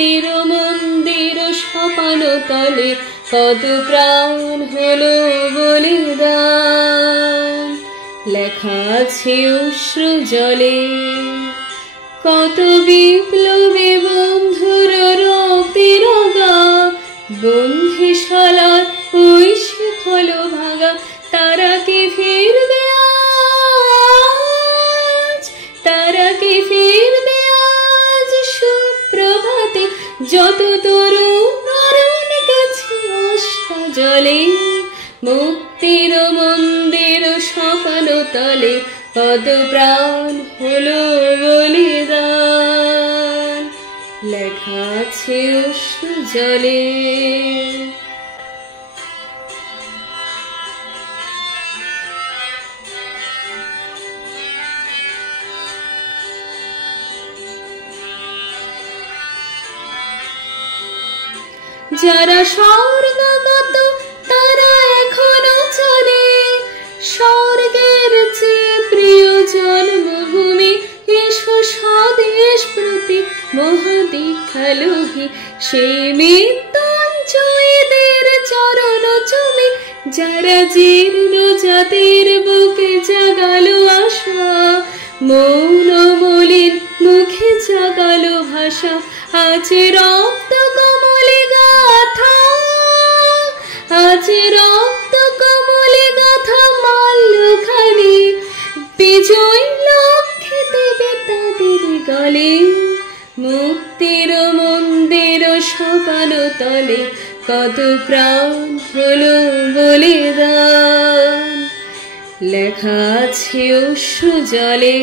মুক্তির মন্দির সপান তলে কত প্রাণ হলো বলিদান। লেখা আছে অশ্রু জলে কত বিপ্লবী বন্ধুর রক্তের গা, বন্দিশালার ওই শিখল ভাগা। তারা কি ফিরবে আজ, তারা কি ফিরবে আজ সুপ্রভাতে, যত তরুণ গেছে অশ্রু জলে। মুক্তির মন্দির সপান তলে কত প্রাণ হলো বলিদান। লেখা আছে অশ্রু জলে। যারা স্বর্গগত তারা এখনো জানে স্বর্গের চেয়ে প্রিয় জন্মভূমি। এসো স্বদেশ প্রতি মহাদীক্ষালোভী সেই মৃত্যুঞ্জয়ীদের চরণ চুমে। যারা জীর্ণ জাতির বুকে জাগালো আশা, মৌন মলিন মুখে জাগালো ভাষা। আজ রক্ত কমলে গাথা, আজ রক্ত কমলে গাথা মাল্যখানি, বিজয় লক্ষ্যে দেবে তাদের গলে। মুক্তির মন্দির সপান তলে কত প্রাণ হলো বলিদান। লেখা আছে অশ্রু জলে।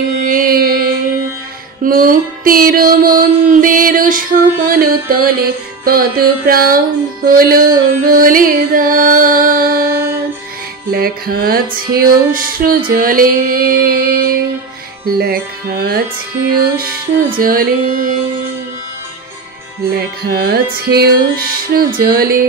মুক্তির মন্দির সপান তলে কত প্রাণ হলো বলিদান। লেখা আছে অশ্রু জলে, লেখা আছে অশ্রু জলে, লেখা আছে অশ্রু জলে।